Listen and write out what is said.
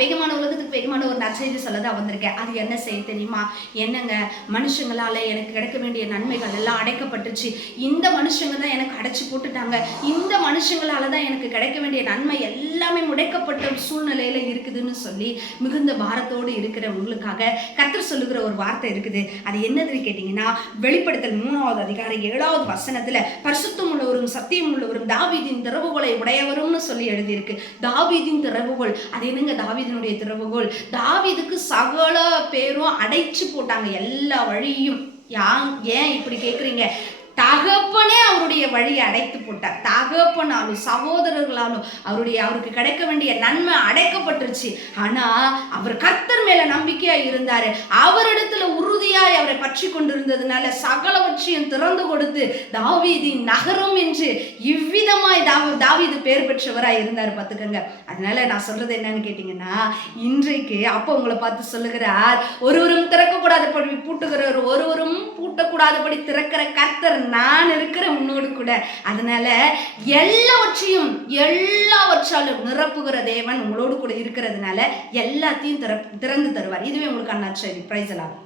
வேகமான உலகத்துக்கு வேகமான ஒரு நற்செய்தி சொல்லதான் வந்திருக்கேன். அது என்ன செய்ய தெரியுமா? என்னங்க, மனுஷங்களால எனக்கு கிடைக்க வேண்டிய நன்மைகள் எல்லாம் அடைக்கப்பட்டுச்சு. இந்த மனுஷங்க தான் எனக்கு அடைச்சு போட்டுட்டாங்க. இந்த மனுஷங்களால தான் எனக்கு கிடைக்க வேண்டிய நன்மை எல்லாமே முடைக்கப்பட்ட சூழ்நிலையில இருக்குதுன்னு சொல்லி மிகுந்த பாரத்தோடு இருக்கிற உங்களுக்காக கர்த்தர் சொல்லுகிற ஒரு வார்த்தை இருக்குது. அது என்னதுன்னு கேட்டீங்கன்னா, வெளிப்படுத்தல் 3வது அதிகாரம் 7வது வசனத்துல பரிசுத்தம் உள்ளவரும் சத்தியம் உள்ளவரும் தாவீதின் திறவுகோலை உடையவரும்னு சொல்லி எழுதியிருக்கு. தாவீதின் திறவுகோல், அது என்னங்க தாவீதினுடைய திறவுகோல்? தாவீதுக்கு சகல பேரும் அடைச்சு போட்டாங்க, எல்லா வழியும். ஏன் இப்படி கேட்குறீங்க? தகப்பனே அவருடைய வழியை அடைத்து போட்டார். தகப்பனாலும் சகோதரர்களாலும் அவருக்கு கிடைக்க வேண்டிய நன்மை அடைக்கப்பட்டுருச்சு. ஆனா அவர் கர்த்தர் மேல நம்பிக்கையா இருந்தாரு. அவரிடத்துல உறுதியாய் அவரை பற்றி கொண்டிருந்ததுனால சகலவற்றையும் திறந்து கொடுத்து தாவீதின் நகரம் என்று இவ்விதமாய் தாவீது பேர் பெற்றவராய் இருந்தார். பார்த்துக்கங்க. அதனால நான் சொல்றது என்னன்னு கேட்டீங்கன்னா, இன்றைக்கு அப்போ உங்களை பார்த்து சொல்லுகிறார், ஒருவரும் திறக்கக்கூடாதபடி பூட்டுகிறவர், ஒருவரும் பூட்டக்கூடாதபடி திறக்கிற கர்த்தர் நான் இருக்கிற உன்னோடு கூட. அதனால எல்லாவற்றாலும் நிரப்புகிற தேவன் உங்களோடு கூட இருக்கிறதுனால எல்லாத்தையும் திறந்து தருவார். இதுவே உங்களுக்கு நற்செய்தி. பிரைஸ் எல்லாம்.